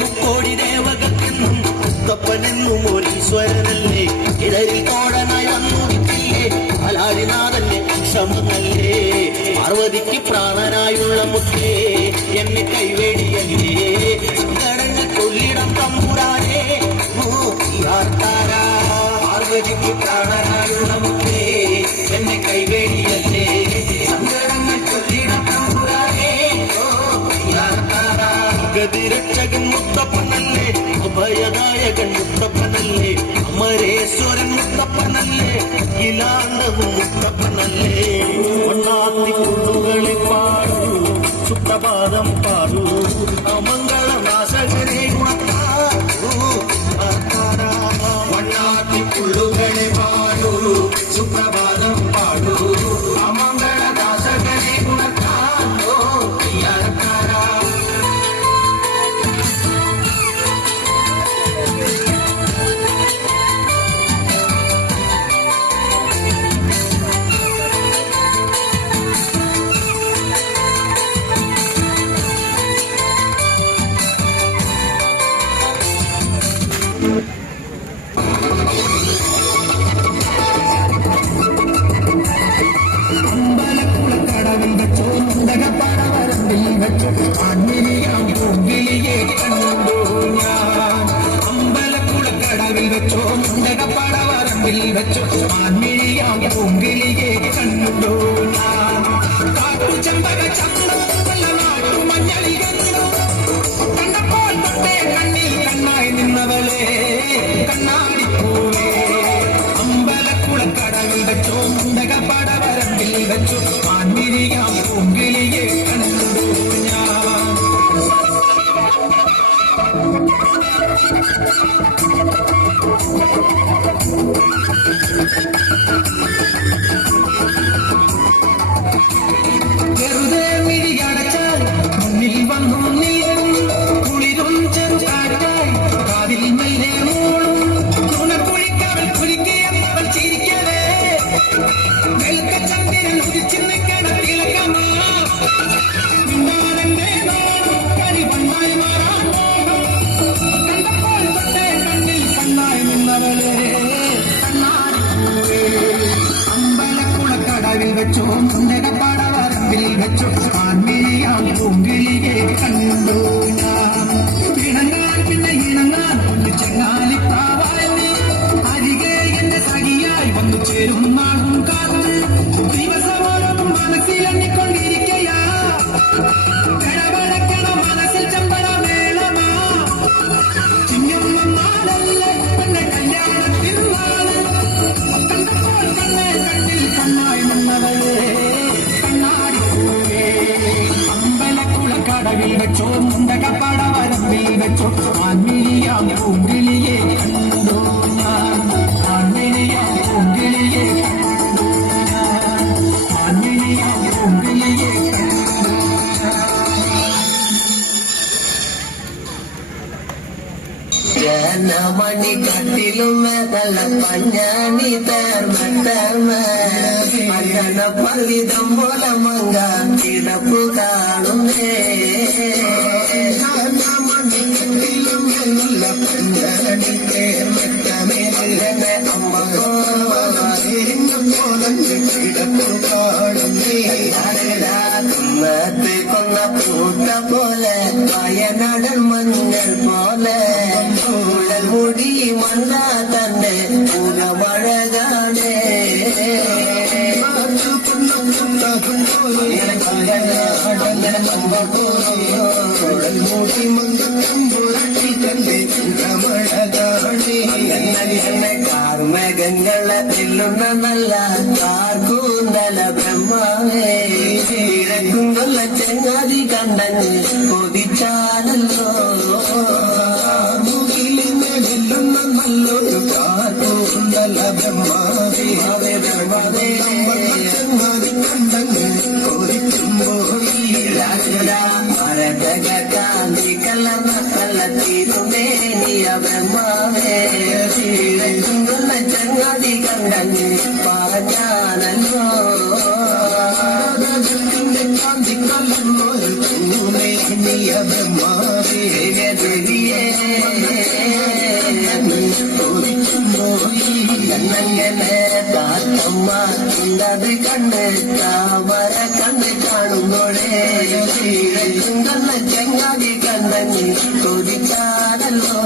മുക്കോടി ദേവകൾക്കെന്നും മുത്തപ്പനെന്നും ഒരീശ്വരനല്ലേ ഇടരി തോഴനായി വന്നുദിക്കില്ലേ അലാരിനാഥന്റെ ക്ഷമനല്ലേ പാർവതിക്ക് പ്രാണനായുള്ള മുത്തേ എന്നെ കൈവേടിയല്ലേ സങ്കടങ്ങൾ കൊല്ലിടം തമ്പുരാനേ പാർവതിക്ക് പ്രാണനായുള്ള മുത്തേ എന്നെ കൈവേടിയല്ലേ സങ്കടങ്ങൾ കൊല്ലിടം തമ്പുരാനേ ഗതിരക്ഷകൻ മുത്തപ്പനല്ലേ അഭയദായകൻ മുത്തപ്പനല്ലേ അമരേശ്വരൻ മുത്തപ്പനല്ലേ ഇലാന്തവും മുത്തപ്പനല്ലേ ഒന്നാത്തി കുണ്ടുകളെ പാടൂ സുപ്രഭാതം പാടൂ അമംഗളനാശകനെ ഒന്നാത്തി കുള്ളുകളെ പാടൂ സുപ്രഭാതം പാടൂ അമംഗളനാശകനെ ഗുണക്കാരോ പ്രിയക്കാരാ അമ്പലക്കുളക്കടവിൽ വെച്ചോ മുണ്ടകപ്പടവരമ്പിൽ വെച്ചോ ആൺമിഴിയാം പൂങ്കിളിയെ കണ്ടു ഞാൻ അമ്പലക്കുളക്കടവിൽ വെച്ചോ മുണ്ടകപ്പടവരമ്പിൽ വെച്ചോ ആൺമിഴിയാം പൂങ്കിളിയെ കണ്ടു ഞാൻ കാട്ടു ചെമ്പക ചമ്പല്ല നാട്ടു മഞ്ഞളി കണ്ടു കണ്ടപ്പോൾ തൊട്ടേ കണ്ണിൽ കണ്ണായി നിന്നവളെ കണ്ണാടിപ്പൂവേ അമ്പലക്കുളക്കടവിൽ വെച്ചോ മുണ്ടകപ്പടവരമ്പിൽ വെച്ചോ ആൺമിഴിയാം പൂങ്കിളിയെ കണ്ടു ഞാൻ വെറുതെ മിഴിയടച്ചാൽ മുന്നിൽ വന്നു നീളും കുളിരും ചെറുകാറ്റായി കാതിൽ മെല്ലെ മൂളും തുണക്കുഴിക്കവൾ കുലുക്കിയവൾ ചിരിക്കവേ വെളുക്കച്ചന്തിരൻ ഉദിച്ചു നിൽക്കണ തിലകമാ മിണ്ടാതെന്റെ നാടും കരിവണ്ണായി മാറാൻ കണ്ടപ്പോൾ തൊട്ടേ കണ്ണിൽ കണ്ണായി നിന്നവളെ കണ്ണാടിപ്പൂവേ അമ്പലക്കുളക്കടവിൽ വെച്ചോ മുണ്ടകപ്പടവരമ്പിൽ വെച്ചോ ആൺമിഴിയാം പൂങ്കിളിയെ കണ്ടു ഞാൻ ഇണങ്ങാൻ പിന്നെ ഇണങ്ങാൻ ഒന്ന് ചെങ്ങാലിപ്പാവായി നീ അരികെ എന്റെ സഖിയായി വന്നു ചേരും നാളും കാത്ത് ദിവസമോടും മനസ്സിലെണ്ണിക്കൊണ്ടിരിക്കയാ കിടവടക്കണ മനസ്സിൽ ചമ്പട മേളമാ ചിങ്ങം വന്നാലല്ലേ എന്റെ കല്യാണത്തിരുന്നാള് കണ്ടപ്പോൾ കണ്ണേ കണ്ണിൽ കണ്ണായി നിന്നവളെ കണ്ണാടിപ്പൂവേ അമ്പലക്കുളക്കടവിൽ വെച്ചോ മുണ്ടകപ്പടവരമ്പിൽ വെച്ചോ ആൺമിഴിയാം പൂങ്കിളിയെ കണ്ടു ഞാൻ ആൺമിഴിയാം പൂങ്കിളിയെ കണ്ടു ഞാൻ ആൺമിഴിയാം പൂങ്കിളിയെ കണ്ടു ജനമണി കട്ടിലും നല്ല പഞ്ഞാണി തേർമട്ടമ പള്ളിതം പോലെ മങ്ങാൻ കിടപ്പു കാണുന്നേ ജനമണി കട്ടിലും നല്ല പഞ്ഞാണി തേർമട്ടമേ അമ്മ കിടപ്പു കാണുന്നേ കുന്നത്ത് കൊന്ന പൂട്ട പോലെ വയനാടൻ മഞ്ഞൾ പോലെ ഉള്ളൽ മുടി മണ്ണ തന്നെ പുകമഴകാണേ മുടി മണ്ണി തന്നെ പുകമഴകാണേ കാർമേഘങ്ങളെ തില്ലുന്ന നല്ല കാർക്കൂന്തല ബ്രഹ്മാവേ ഇഴക്കുന്നുള്ള ചെങ്ങാതി കണ്ടന് കൊതിച്ചാലല്ലോ മുകിലിനെല്ലുന്ന നല്ലൊരു കാർക്കൂന്തല ബ്രഹ്മാവേ ബ്രഹ്മാവേ ചെങ്ങാതി കണ്ടന് കൊതിക്കുമ്പോൾ മരതക കാന്തി കലർന്ന കള്ളത്തിരുമേനിയ ബ്രഹ്മാവേ ചുണ്ടുന്ന ചങ്ങാതി കണ്ടങ്ങ് പറഞ്ഞാനല്ലോ കാന്തി കലർന്നൊരു ചുണ്ടുമേനിയ ബ്രഹ്മാവേ ദേവിയേ കണ്ണങ്ങനെ താത്തമ്മ കണ്ടത് കണ്ണ് താമര കണ്ണ് കാണുമ്പോഴേ കണ്ണ ചങ്ങാതി കണ്ണങ്ങി കൊതിച്ചാണല്ലോ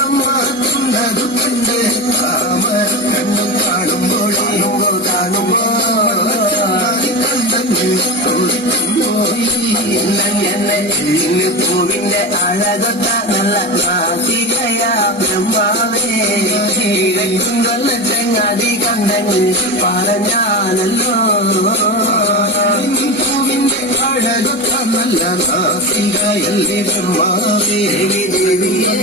അമ്മ കണ്ടത് കണ്ട് താമര കണ്ണു കാണുമ്പോഴേ കാണുമ്പോ കണ്ണങ്ങി കൊതിച്ചുപോയിങ്ങനെ പൂവിന്റെ അഴകൊത്ത നല്ല നാസികയാ ബ്രഹ്മാവേ കൊല്ല ചങ്ങാതി കണ്ടങ്ങ് പറഞ്ഞാനല്ലോ പൂവിന്റെ അഴകൊത്ത നല്ല നാസികയല്ലേ ബ്രഹ്മാവേ ദേവിയേ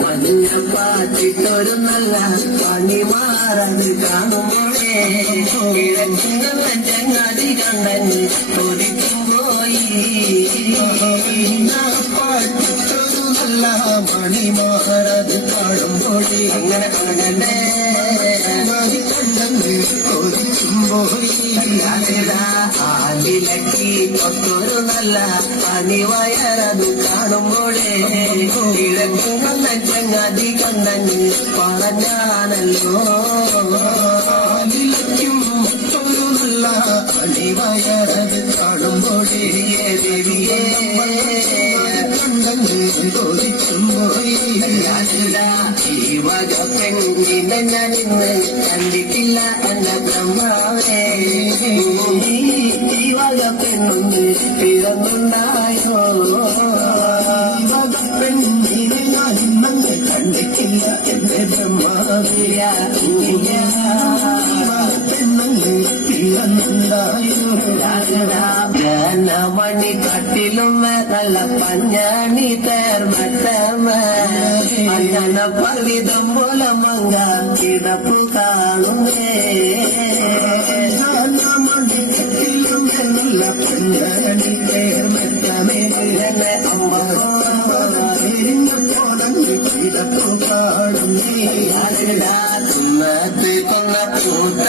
മഞ്ഞ പാറ്റിട്ടൊരു നല്ല പണി മാറത് കാണുമ്പോഴേ ചങ്ങാതി കണ്ടങ്ങ് കൊതിക്കും പോയി പാറ്റിട്ടൊരു നല്ല മണി മാറത് കാണുമ്പോഴേ അങ്ങനെ അങ്ങനെ കണ്ടങ്ങ് കൊതിക്കും പോയി ആലിലക്കി ഒത്തൊരു നല്ല അണിവയറത് കാണുമ്പോഴേ കിഴക്കുന്ന ചങ്ങാതി കണ്ടങ്ങ് പറഞ്ഞാണല്ലോ ആലിലക്കും ഒത്തൊരു നല്ല അണിവയറത് കാണുമ്പോഴേ ദേവിയേ കണ്ടങ്ങ് കൊതിക്കും പോയി ഈ വക പെണ്ണിനെ ഞാനിന്ന് കണ്ടിട്ടില്ല എന്റെ ബ്രഹ്മാവേ ഈ വക പെണ്ണിന് പിറന്നുണ്ടായോ വക പെണ്ണിനെ ഞാനിന്ന് കണ്ടിട്ടില്ല എന്റെ ബ്രഹ്മാവിയ പെണ്ണിന് പിറന്നുണ്ടായോ മണി കട്ടിലും നല്ല പഞ്ഞാണി തേർമട്ടമ അണ്ണന പവിതം പോലെ മങ്ക കിടപ്പു കാണുന്നേ മണി കട്ടിലും നല്ല പഞ്ഞാണി തേർമട്ടമേ അമ്മ കിടപ്പു കാണുന്നേ തുന്നത്ത് കൊന്ന കൂട്ട